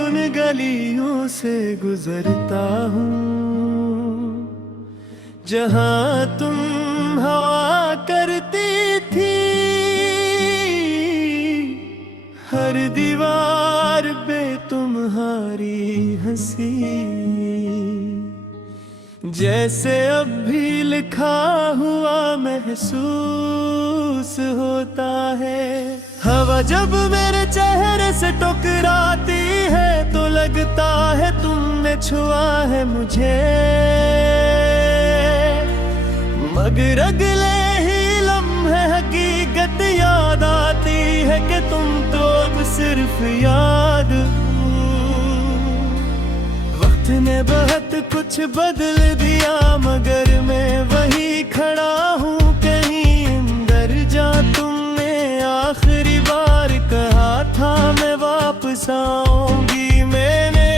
उन गलियों से गुजरता हूँ जहाँ तुम हवा करती थी। हर दीवार पे तुम्हारी हंसी जैसे अब भी लिखा हुआ महसूस होता है। हवा जब मेरे चेहरे से टकराती है तो लगता है तुमने छुआ है मुझे, मगर अगले ही लम्हे हकीकत याद आती है कि तुम तो अब सिर्फ याद हो। वक्त ने बहुत कुछ बदल दिया मगर मैं वही खड़ा हूँ कहीं अंदर जा। तुमने आखिरी बार कहा था मैं वापस आऊंगी, मैंने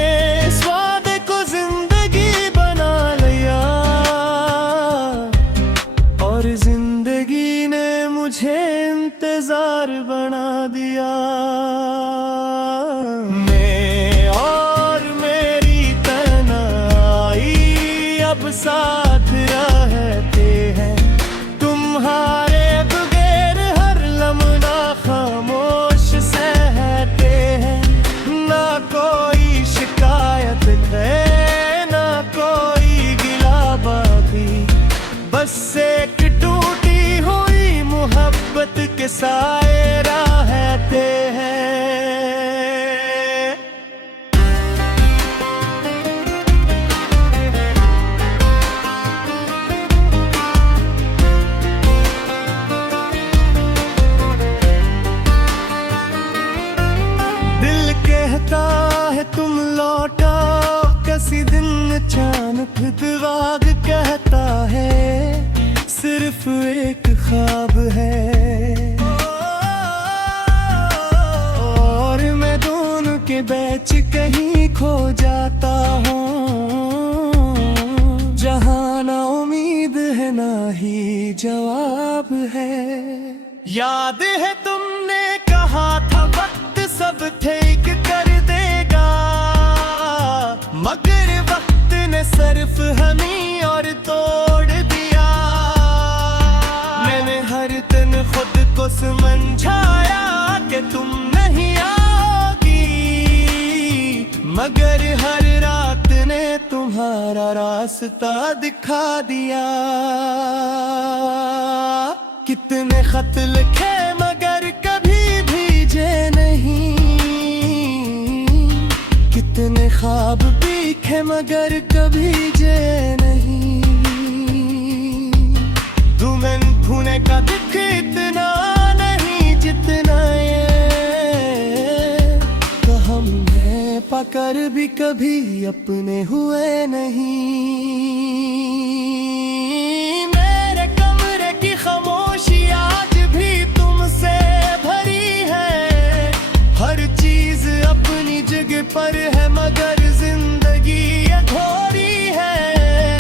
इस वादे को जिंदगी बना लिया और जिंदगी ने मुझे इंतजार बना दिया। मैं और मेरी तन्हाई अब साथ रहते हैं, तुम्हारे बगैर हर लम्हा खामोश सहते हैं। ना कोई शिकायत है ना कोई गिला बाकी, बस एक टूटी हुई मोहब्बत के साए रहते हैं। दिल कहता है तुम लौटा किसी दिन, अचानक दिमाग कहता है सिर्फ एक ख्वाब है। और मैं दोनों के बीच कहीं खो जाता हूँ जहाँ ना उम्मीद है ना ही जवाब है। याद है तुमने कहा था वक्त सब ठीक कर देगा, मगर वक्त ने सिर्फ हमें और तोड़ दिया। मैंने हर दिन खुद को समझाया कि तुम नहीं आओगी, मगर हर रात ने तुम्हारा रास्ता दिखा दिया। कितने खत लिखे मगर कभी भेजे नहीं, कितने ख्वाब दिखे मगर कभी जे नहीं। दुमन भूने का दुख इतना नहीं जितना ये तो हमने पाकर भी कभी अपने हुए नहीं। मेरे कमरे की खामोशी आज भी तुमसे भरी है, हर चीज अपनी जगह पर है मगर जिंदगी अधूरी है।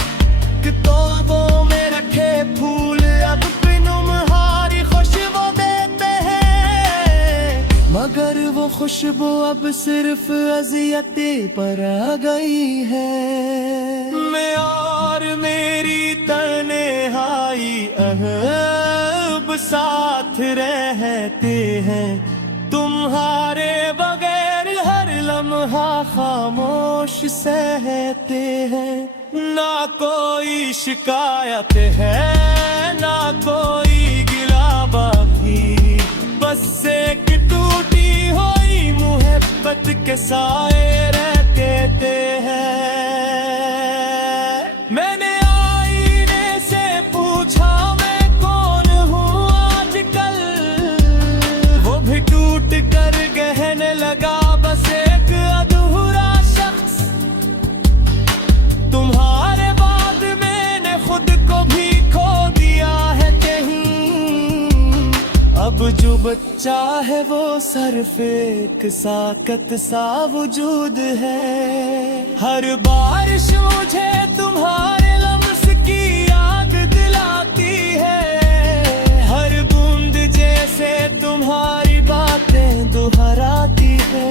किताबों में रखे फूल अब तुम्हारी खुशबू देते हैं, मगर वो खुशबू अब सिर्फ अज़ियतें पर आ गई है। मैं और मेरी तन्हाई अब साथ रहते हैं, तुम्हारे बगैर हर लम्हा खामोश सहते हैं। ना कोई शिकायत है ना कोई गिला बाकी, बस एक टूटी हुई मोहब्बत के साए रहते हैं। मैंने आईने से पूछा मैं कौन हूँ आजकल, वो भी टूट कर कहने लगा बस एक अधूरा शख्स। तुम्हारे बाद मैंने खुद को भी खो दिया है कहीं, अब जो बच्चा है वो सिर्फ एक साकत सा वजूद है। हर बारिश मुझे तुम्हारे लम्स की याद दिलाती है, हर बूंद जैसे तुम्हारी बातें दोहराती है।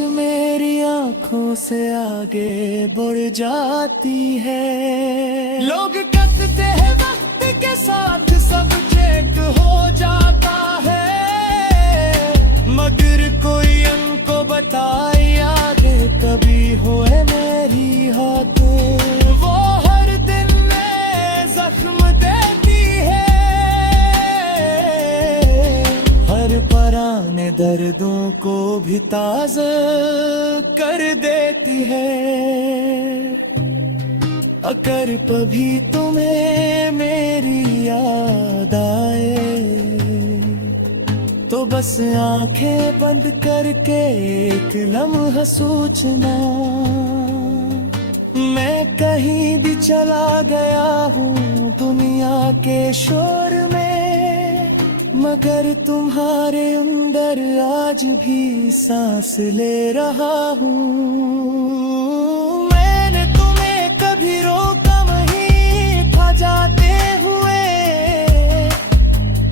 मेरी आंखों से आगे बढ़ जाती है। लोग कहते हैं वक्त के साथ सब चेक हो जाता है, मगर कोई हमको बताए यादें कभी होए मेरी हाथों। वो हर दिन नए जख्म देती है, हर पुराने दर्दों को भी ताज़ा कर देती है। अगर कभी तुम्हें मेरी याद आए तो बस आंखें बंद करके एक लम्हा सोचना, मैं कहीं भी चला गया हूँ दुनिया के शोर में, मगर तुम्हारे अंदर आज भी सांस ले रहा हूँ। मैंने तुम्हें कभी रोका नहीं था जाते हुए,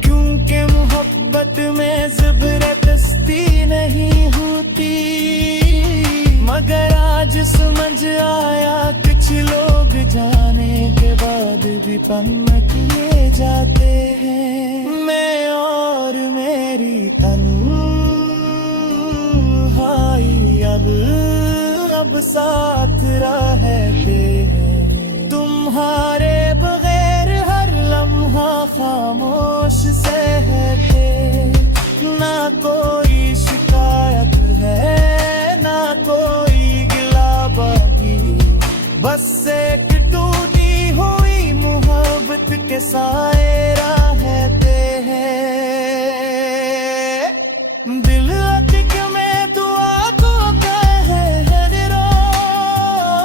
क्योंकि मोहब्बत में जबरदस्ती नहीं होती, मगर आज समझ आया कुछ लोग जाने के बाद भी पनक ले जाते हैं। मैं और मेरी तन्हाई अब साथ रहते हैं, तुम्हारे बगैर हर लम्हा खामोश सहते। ना कोई शिकायत है ना कोई गिला बाकी, बस एक टूटी हुई मोहब्बत के साए रहते हैं। दिल अटक में दुआ को कहे है रोज,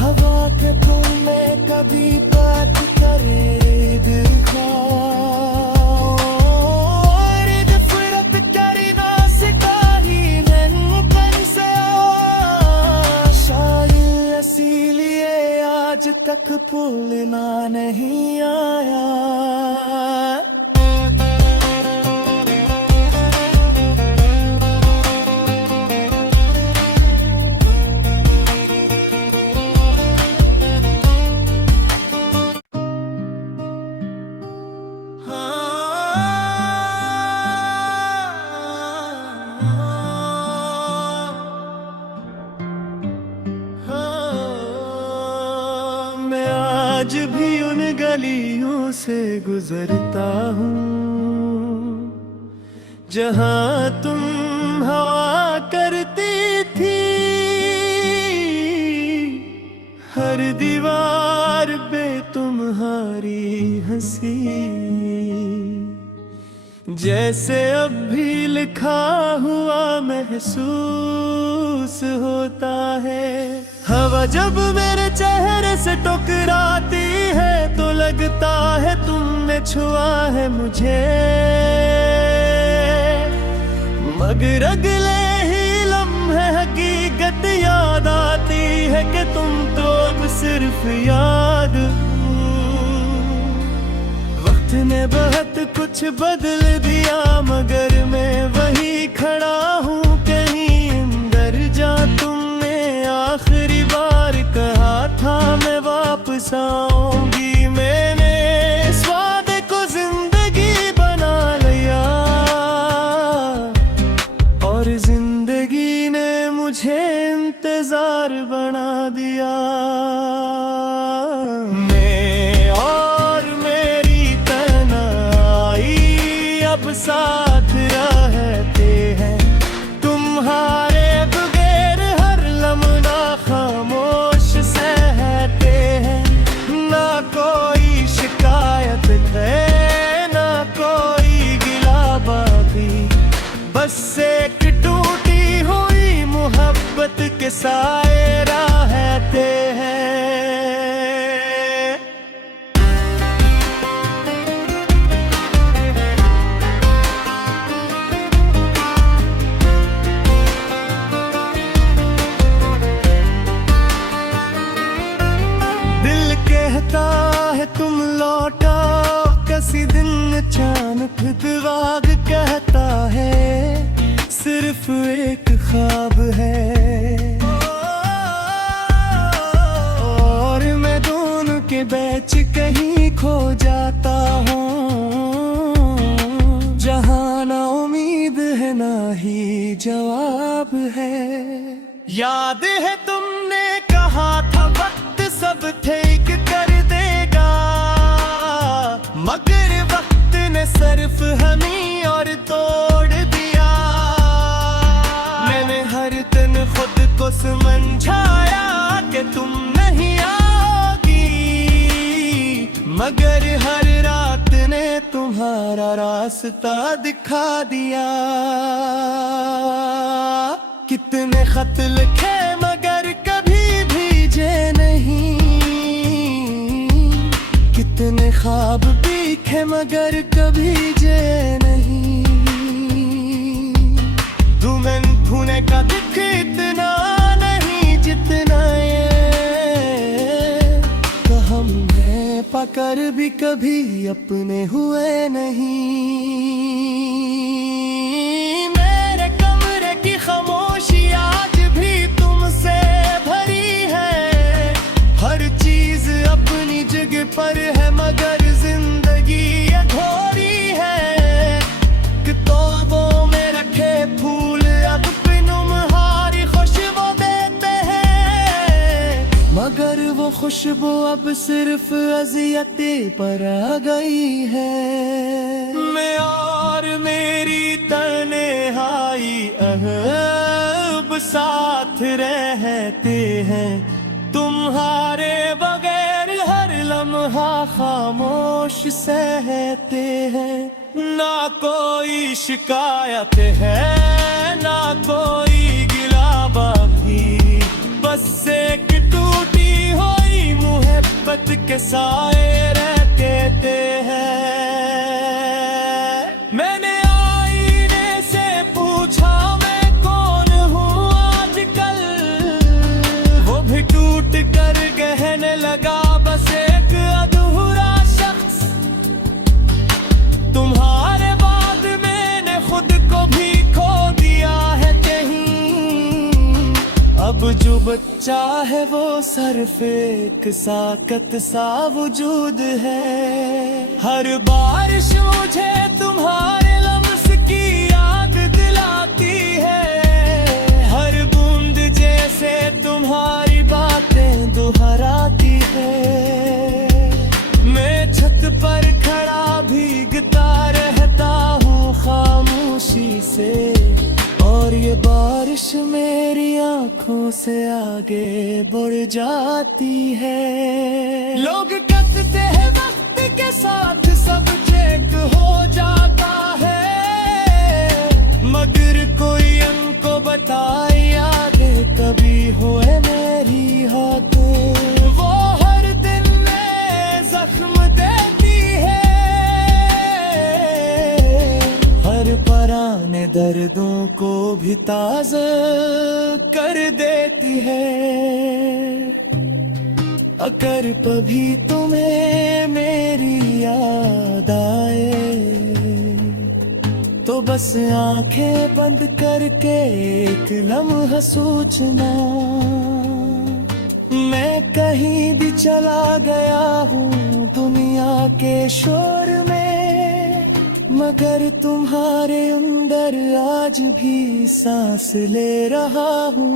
हवा के फूल में कभी बात करे दिल का, और नफरत करी ना सिखाई नन्हपन से। शायद इसीलिए आज तक भूलना नहीं आया। आज भी उन गलियों से गुजरता हूँ जहाँ तुम हवा करती थी, हर दीवार पे तुम्हारी हंसी जैसे अब भी लिखा हुआ महसूस होता है। हवा जब मेरे चेहरे से टकराती है तो लगता है तुमने छुआ है मुझे, मगर अगले ही लम्हे हकीकत याद आती है कि तुम तो अब सिर्फ याद हो। वक्त ने बहुत कुछ बदल दिया मगर मैं वही खड़ा हूँ कहीं अंदर जा। तुमने आखिरी बार कहा था मैं वापस आऊंगी, मैंने इस वादे को जिंदगी बना लिया और जिंदगी ने मुझे इंतजार बना दिया। मैं और मेरी तन्हाई अब साथ रहते हैं, तुम्हारे बगैर हर लम्हा खामोश सहते हैं। ना कोई शिकायत है ना कोई गिला बाकी, बस एक टूटी हुई मोहब्बत के साए रहते हैं। कहता है तुम लौटा किसी दिन अचानक दिमाग कहता है सिर्फ एक ख्वाब है और मैं दोनों के बीच कहीं खो जाता हूँ, जहाँ ना उम्मीद है ना ही जवाब है। याद है तुमने कहा था वक्त सब ठीक कर देगा, मगर वक्त ने सिर्फ हमें और तोड़ दिया। मैंने हर दिन खुद को समझाया कि तुम नहीं आओगी, मगर हर रात ने तुम्हारा रास्ता दिखा दिया। कितने खत लिखे मगर कभी भेजे नहीं, कितने ख्वाब दिखे मगर कभी जे नहीं। दुमन भूने का दुख इतना नहीं जितना ये हम हैं, पाकर भी कभी अपने हुए नहीं। मेरे कमरे की खामोशी आज भी तुमसे भरी है, हर चीज अपनी जगह पर है मगर जिंदगी अधूरी है। किताबों में रखे फूल अब तुम्हारी खुशबू देते हैं, मगर वो खुशबू अब सिर्फ अज़ियतें पर आ गई है। मैं और मेरी तन्हाई अब साथ रहते हैं, तुम्हारे बगैर हर लम्हा खामोश सहते हैं। ना कोई शिकायत है ना कोई गिला बाकी, बस एक टूटी हुई मोहब्बत के साए रहते हैं। मैंने आईने से पूछा मैं कौन हूँ आजकल, वो भी टूट कर कहने लगा बस एक अधूरा शख्स। तुम्हारे बाद मैंने खुद को भी खो दिया है कहीं, अब जो बच्चा है वो सिर्फ एक साकत सा वजूद है। हर बारिश मुझे तुम्हारे लम्स की याद दिलाती है, हर बूंद जैसे तुम्हारी बातें दोहराती है। मैं छत पर खड़ा भीगता रहता हूँ खामोशी से, और ये बारिश मेरी आंखों से आगे बढ़ जाती है। लोग कहते हैं वक्त के साथ सब चेक हो जाता है, मगर कोई हमको बताए यादें कभी हुए मेरी हाथों। वो हर दिन में जख्म देती है, हर पुराने दर्दों को भी ताज़ा कर देती है। अगर कभी तुम्हें मेरी याद आए तो बस आंखें बंद करके एक लम्हा सोचना, मैं कहीं भी चला गया हूँ दुनिया के शोर में, मगर तुम्हारे अंदर आज भी सांस ले रहा हूँ।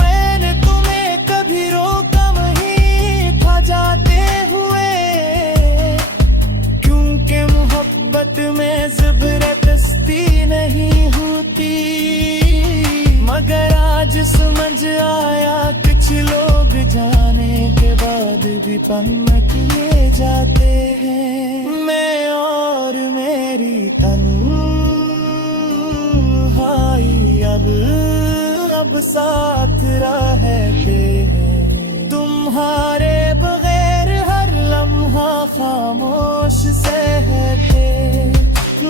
मैंने तुम्हें कभी रोका नहीं था जाते हुए, क्योंकि मोहब्बत में जबरदस्ती नहीं होती, मगर आज समझ आया कुछ लोग जाने के बाद भी पलट ले जाते हैं। मैं और मेरी तन्हाई अब साथ रहते हैं, तुम्हारे बगैर हर लम्हा खामोश सहते।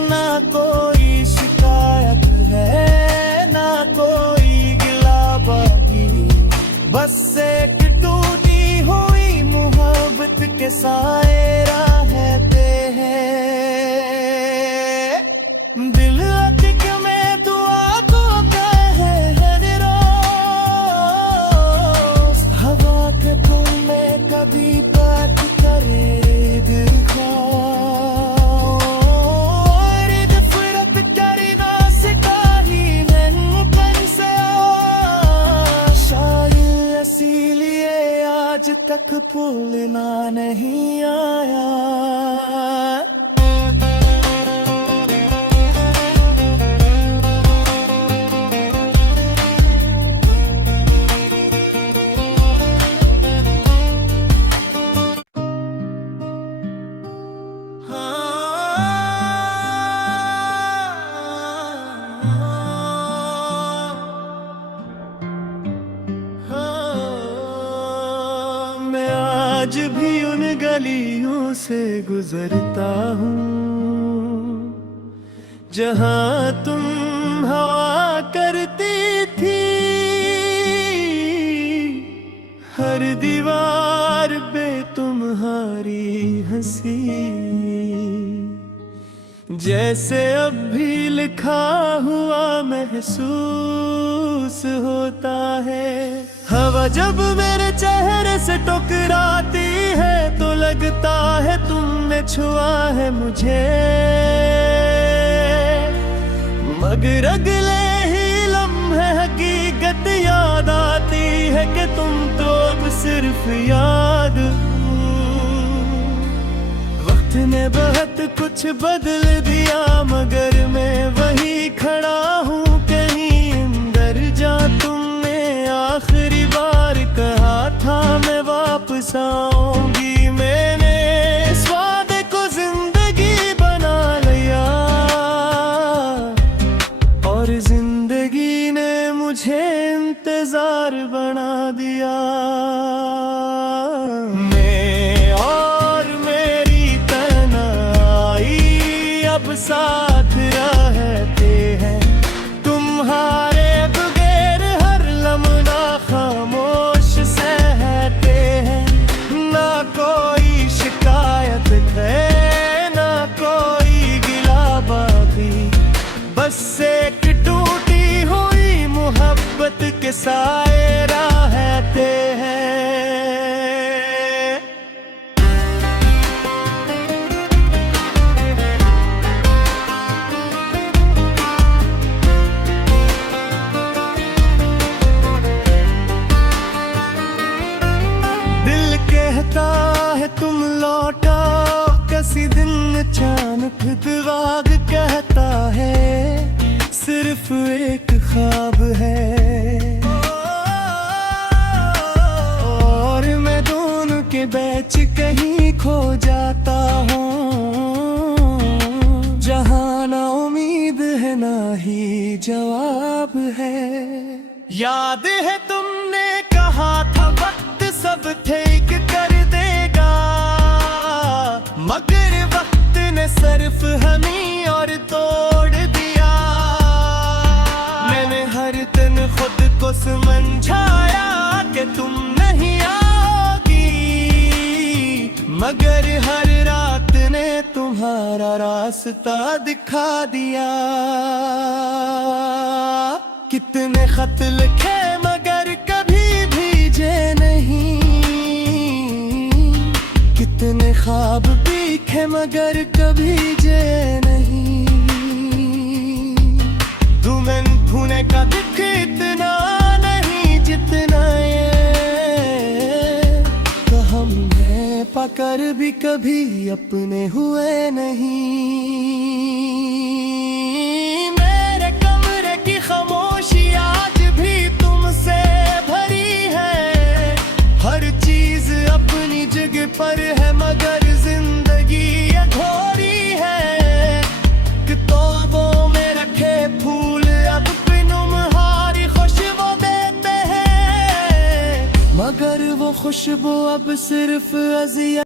ना कोई शिकायत है ना कोई गिला बाकी, बस एक टूटी हुई मोहब्बत के साए रहते हैं। दिल अटक में दुआ को तक भूलना नहीं आया। आज भी उन गलियों से गुजरता हूँ जहाँ तुम हवा करती थी। हर दीवार पे तुम्हारी हंसी जैसे अब भी लिखा हुआ महसूस होता है। हवा जब मेरे चेहरे से टकराती है तो लगता है तुमने छुआ है मुझे, मगर अगले ही लम्हे हकीकत याद आती है कि तुम तो अब सिर्फ याद हो। वक्त ने बहुत कुछ बदल दिया मगर मैं वही खड़ा हूँ कहीं अंदर जा। तुमने आखिरी बार कहा था मैं वापस आऊंगी, मैंने इस वादे को जिंदगी बना लिया और जिंदगी ने मुझे इंतजार बना दिया। मैं और मेरी तन्हाई अब साथ रहते हैं, तुम्हारे बगैर हर लम्हा खामोश सहते हैं। ना कोई शिकायत है ना कोई गिला बाकी, बस एक टूटी हुई मोहब्बत के साए रहते हैं। कहता है तुम लौटा किसी दिन, अचानक दिमाग कहता है सिर्फ एक ख्वाब है। और मैं दोनों के बीच कहीं खो जाता हूँ जहाँ ना उम्मीद है ना ही जवाब है। याद है तुमने कहा था वक्त सब ठीक कर देगा, मगर वक्त ने सिर्फ हमें और तोड़ दिया। मैंने हर दिन खुद को समझाया कि तुम नहीं आओगी, मगर हर रात ने तुम्हारा रास्ता दिखा दिया। कितने खत लिखे मगर कभी भेजे नहीं, कितने ख्वाब दिखे मगर कभी जे नहीं। दुमन भुने का दुख इतना नहीं जितना ये, तो हमने पाकर भी कभी अपने हुए नहीं। मेरे कमरे की खामोशी आज भी तुमसे भरी है, हर चीज अपनी जगह पर है मगर जिंदगी अधूरी है। किताबों में रखे फूल अब तुम्हारी खुशबू देते हैं, मगर वो खुशबू अब सिर्फ अज़ियत